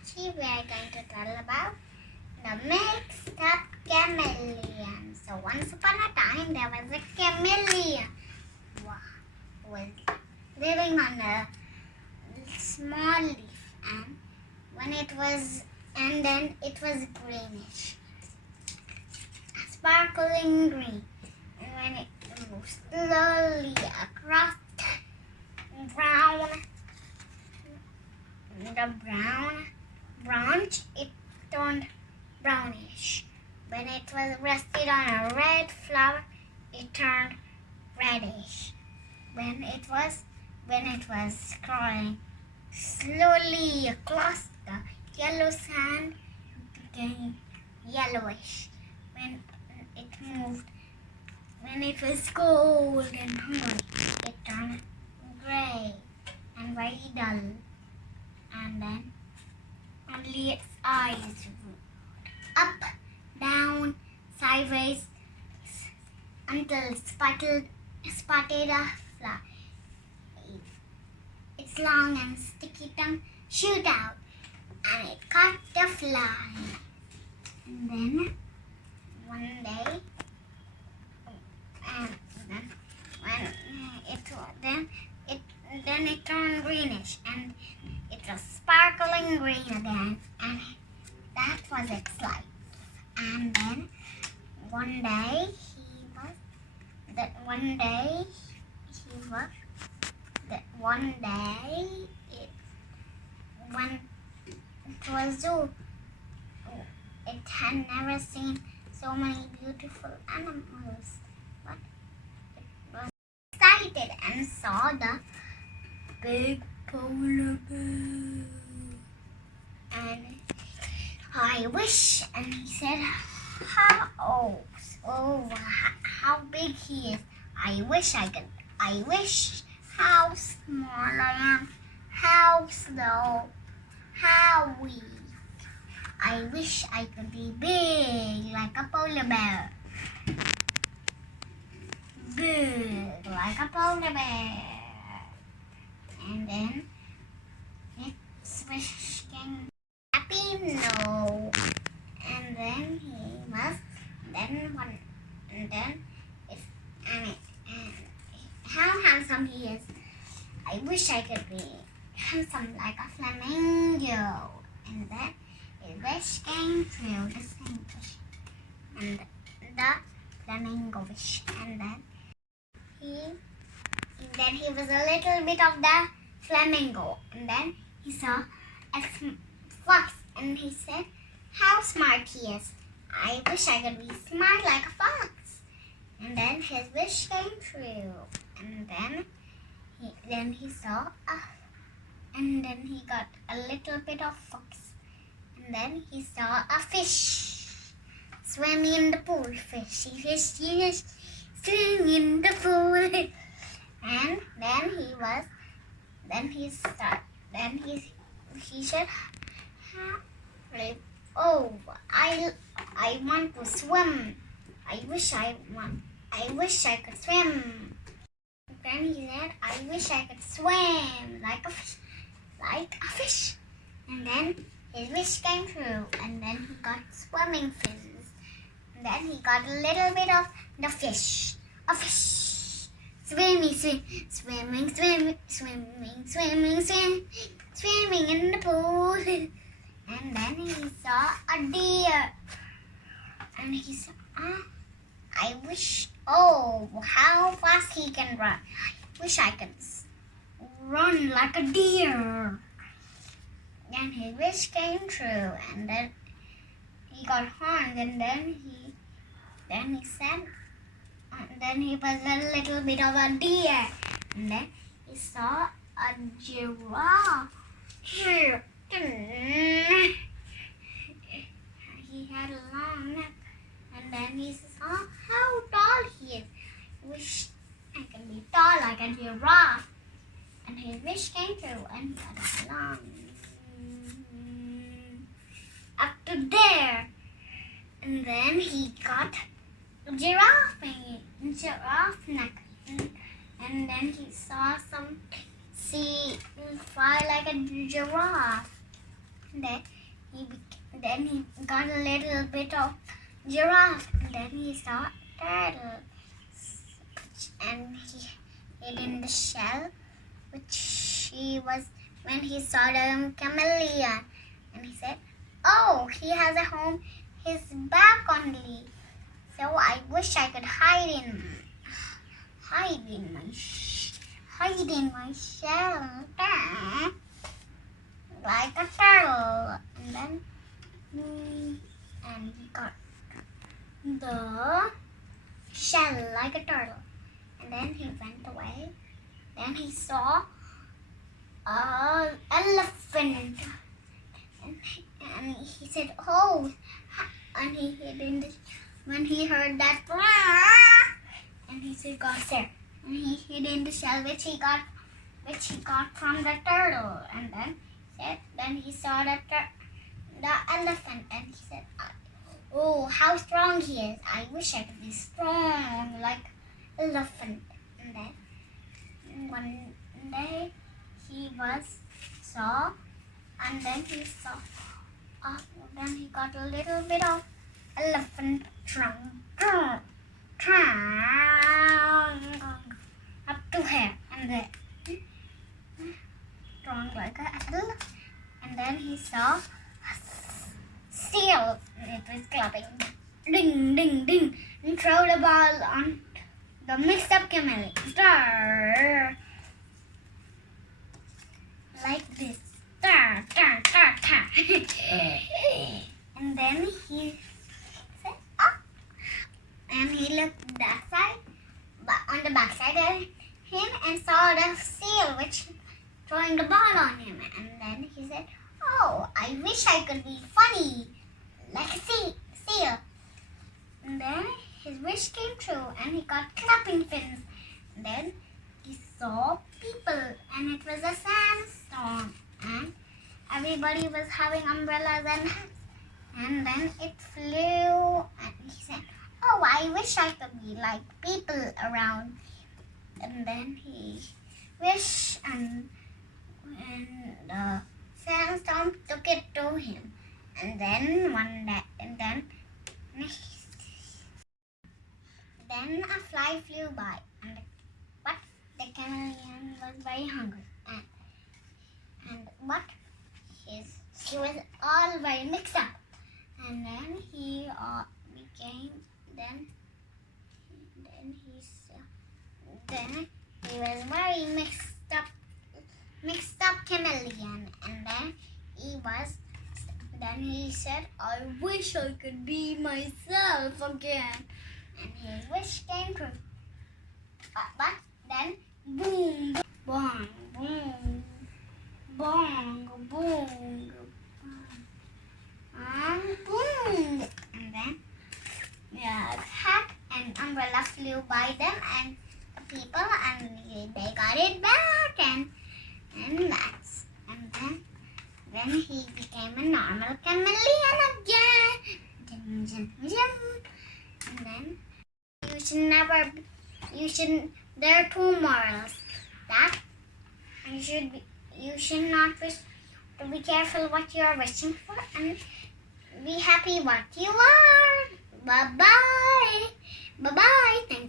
Saachi. We are going to tell about the mixed up chameleon. So once upon a time there was a chameleon who was living on a small leaf, and then it was greenish, sparkling green. And when it moved slowly across the brown branch, it turned brownish. When it was rested on a red flower, it turned reddish. When it was crawling slowly across the yellow sand, it became yellowish. When it was cold and hungry, it turned gray and very dull. And then only its eyes moved up, down, sideways, until it spotted a fly. Its long and sticky tongue shoot out, and it caught the fly. And then one day, it turned greenish, and it was sparkling green again, and that was its life. And then one day when it was zoo, it had never seen so many beautiful animals, but it was excited and saw the big polar bear. And and he said, how big he is. I wish, how small I am, how slow, how weak. I wish I could be big like a polar bear. Big like a polar bear. And then its wish came happy, no. And then how handsome he is. I wish I could be handsome like a flamingo. And then his wish came true, the same wish. And the flamingo wish. And then he was a little bit of the flamingo. And then he saw a fox, and he said, how smart he is. I wish I could be smart like a fox. And then his wish came true. And then he got a little bit of fox. And then he saw a fish swimming in the pool. Fishy, swimming in the pool. And he said, oh, I want to swim. I wish I could swim. Then he said, I wish I could swim like a fish. And then his wish came true. And then he got swimming fins. And then he got a little bit of the fish. A fish. Swimming in the pool. And then he saw a deer. And he said, how fast he can run. I wish I could run like a deer. Then his wish came true. And then he got horns. And then he was a little bit of a deer. And then he saw a giraffe. He had a long neck. And then he saw how tall he is. I wish I could be tall like a giraffe. And his wish came true. And he got a long up to there. And then he got a giraffe neck. And then he saw some sea fly like a giraffe. then he got a little bit of giraffe, and then he saw turtle, and he hid in the shell, which he was when he saw the chameleon, and he said, "Oh, he has a home his back only. So I wish I could hide in my shell like a turtle." And then he got the shell like a turtle, and then he went away. Then he saw an elephant, and he said, "Oh," and he hid in the when he heard that, and he said, "Got there," and he hid in the shell which he got from the turtle, and then he saw the elephant, and he said, "Oh, how strong he is! I wish I could be strong like elephant." And then one day he saw, and then he saw, then he got a little bit of elephant trunk up to here, and then strong like an apple. And then he saw a seal. It was clapping, ding, ding, ding, and throw the ball on the mixed up chameleon. Star, like this. Tar, tar, tar, tar. And then he said, "Oh," and he looked that side, on the back side of him, and saw the seal which throwing the ball on him. And then he said, "Oh, I wish I could be funny like a seal." And then his wish came true, and he got clapping fins. And then he saw people, and it was a sandstorm, and everybody was having umbrellas and hats. And then it flew, and he said, "Oh, I wish I could be like people around." And then he wished, and the sandstorm took it to him. And then one day, then a fly flew by, but the chameleon was very hungry, and she was all very mixed up. And then he was very mixed up chameleon. And then he said, "I wish I could be myself again." And his wish came true. But then, boom, boom, boom, boom, boom, and boom. And then hat and umbrella flew by them, and the people, and they got it back, and then he became a normal chameleon again. Ding, ding, ding. And then there are two morals, that you should not wish, to be careful what you are wishing for, and be happy what you are. Bye bye. Bye bye. Thank you.